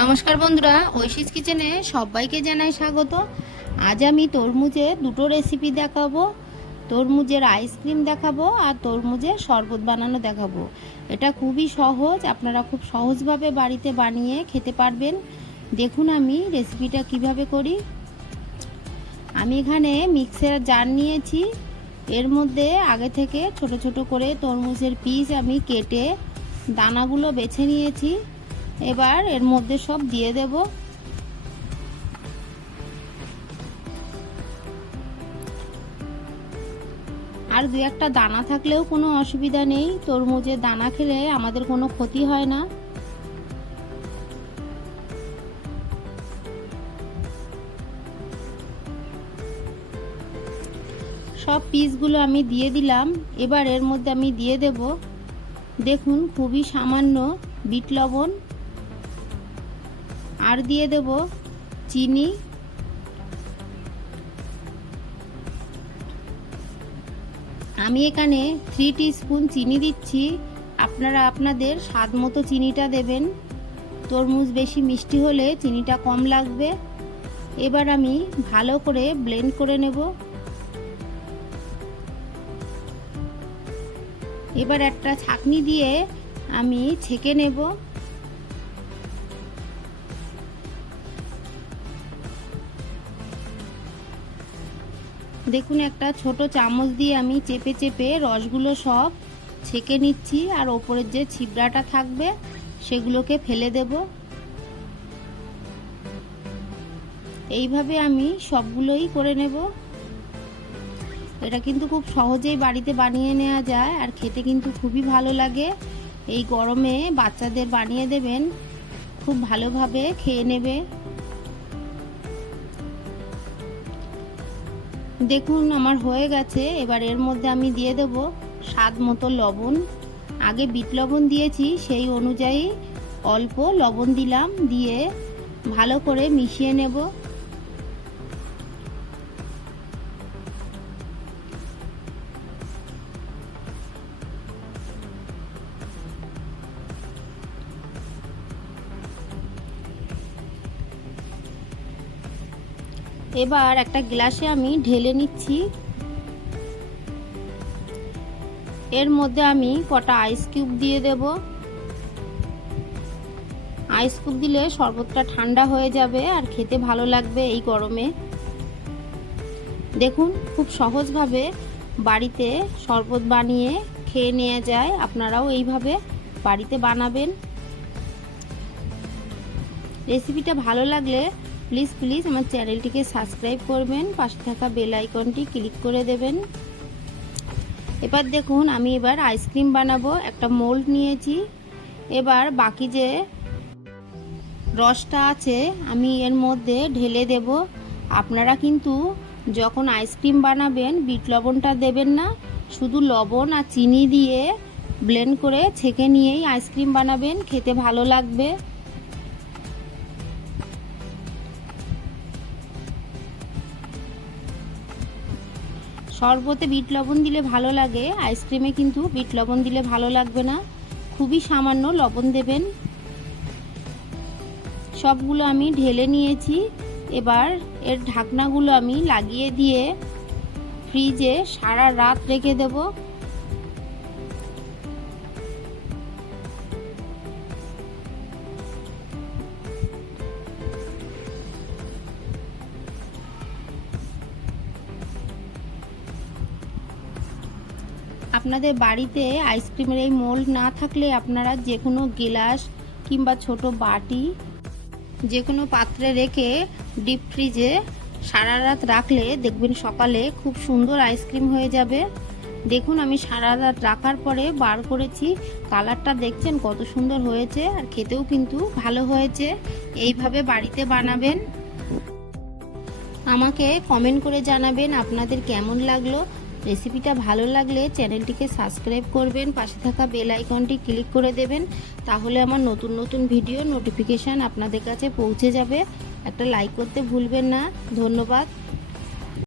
নমস্কার বন্ধুরা, ঐশীস কিচেনে সবাইকে জানাই স্বাগত। আজ আমি তরমুজের দুটো রেসিপি দেখাবো। তরমুজের আইসক্রিম দেখাবো আর তরমুজের শরবত বানানো দেখাবো। এটা খুবই সহজ, আপনারা খুব সহজভাবে বাড়িতে বানিয়ে খেতে পারবেন। দেখুন আমি রেসিপিটা কিভাবে করি। আমি এখানে মিক্সার জার নিয়েছি, এর মধ্যে আগে থেকে ছোট ছোট করে তরমুজের পিস আমি কেটে দানাগুলো বেছে নিয়েছি। এবার এর মধ্যে সব দিয়ে দেব। আর দু একটা দানা থাকলেও কোনো অসুবিধা নেই, তরমুজের দানা খেলে আমাদের কোনো ক্ষতি হয় না। সব পিসগুলো আমি দিয়ে দিলাম। এবার এর মধ্যে আমি দিয়ে দেব, দেখুন খুবই সামান্য বিট লবণ, আর দিয়ে দেব চিনি, আমি এখানে 3 টিস্পুন চিনি দিচ্ছি। আপনারা আপনাদের স্বাদ মতো চিনিটা দেবেন, তরমুজ বেশি মিষ্টি হলে চিনিটা কম লাগবে। এবার আমি ভালো করে ব্লেন্ড করে নেব। এবার একটা ছাঁকনি দিয়ে আমি ছেঁকে নেব। দেখুন একটা ছোট চামচ দিয়ে আমি চেপে চেপে রসগুলো সব ছেঁকে নিচ্ছি, আর ওপরের যে ছিবড়াটা থাকবে সেগুলোকে ফেলে দেব। এইভাবে আমি সবগুলোই করে নেব। এটা কিন্তু খুব সহজেই বাড়িতে বানিয়ে নেওয়া যায়, আর খেতে কিন্তু খুবই ভালো লাগে। এই গরমে বাচ্চাদের বানিয়ে দেবেন, খুব ভালোভাবে খেয়ে নেবে। দেখুন আমার হয়ে গেছে। এবার এর মধ্যে আমি দিয়ে দেব স্বাদ মতো লবণ। আগে বিট লবণ দিয়েছি, সেই অনুযায়ী অল্প লবণ দিলাম, দিয়ে ভালো করে মিশিয়ে নেব। এবার একটা গ্লাসে আমি ঢেলে নিচ্ছি। এর মধ্যে আমি কটা আইস কিউব দিয়ে দেব। আইস কিউব দিলে শরবতটা ঠান্ডা হয়ে যাবে আর খেতে ভালো লাগবে এই গরমে। দেখুন খুব সহজভাবে বাড়িতে শরবত বানিয়ে খেয়ে নেওয়া যায়, আপনারাও এইভাবে বাড়িতে বানাবেন। রেসিপিটা ভালো লাগলে প্লিজ আমার চ্যানেলটিকে সাবস্ক্রাইব করবেন, পাশে থাকা বেল আইকনটি ক্লিক করে দেবেন। এবার দেখুন আমি এবার আইসক্রিম বানাবো। একটা মোল্ড নিয়েছি, এবার বাকি যে রসটা আছে আমি এর মধ্যে ঢেলে দেব। আপনারা কিন্তু যখন আইসক্রিম বানাবেন বিট লবণটা দেবেন না, শুধু লবণ আর চিনি দিয়ে ব্লেন্ড করে ছেঁকে নিয়েই আইসক্রিম বানাবেন, খেতে ভালো লাগবে। শরবতে বিট লবণ দিলে ভালো লাগে, আইসক্রিমে কিন্তু বিট লবণ দিলে ভালো লাগবে না, খুবই সামান্য লবণ দেবেন। সবগুলো আমি ঢেলে নিয়েছি। এবার এর ঢাকনাগুলো আমি লাগিয়ে দিয়ে ফ্রিজে সারা রাত রেখে দেব। আপনাদের বাড়িতে আইসক্রিমের এই মোল্ড না থাকলে আপনারা যে কোনো গ্লাস কিংবা ছোট বাটি যে কোনো পাত্রে রেখে ডিপ ফ্রিজে সারা রাত রাখলে দেখবেন সকালে খুব সুন্দর আইসক্রিম হয়ে যাবে। দেখুন আমি সারা রাত রাখার পরে বার করেছি, কালারটা দেখছেন কত সুন্দর হয়েছে, আর খেতেও কিন্তু ভালো হয়েছে। এইভাবে বাড়িতে বানাবেন, আমাকে কমেন্ট করে জানাবেন আপনাদের কেমন লাগলো। রেসিপিটা ভালো লাগলে চ্যানেলটিকে সাবস্ক্রাইব করবেন, পাশে থাকা বেল আইকনটি ক্লিক করে দেবেন, তাহলে আমার নতুন নতুন ভিডিও নোটিফিকেশান আপনাদের কাছে পৌঁছে যাবে। একটা লাইক করতে ভুলবেন না। ধন্যবাদ।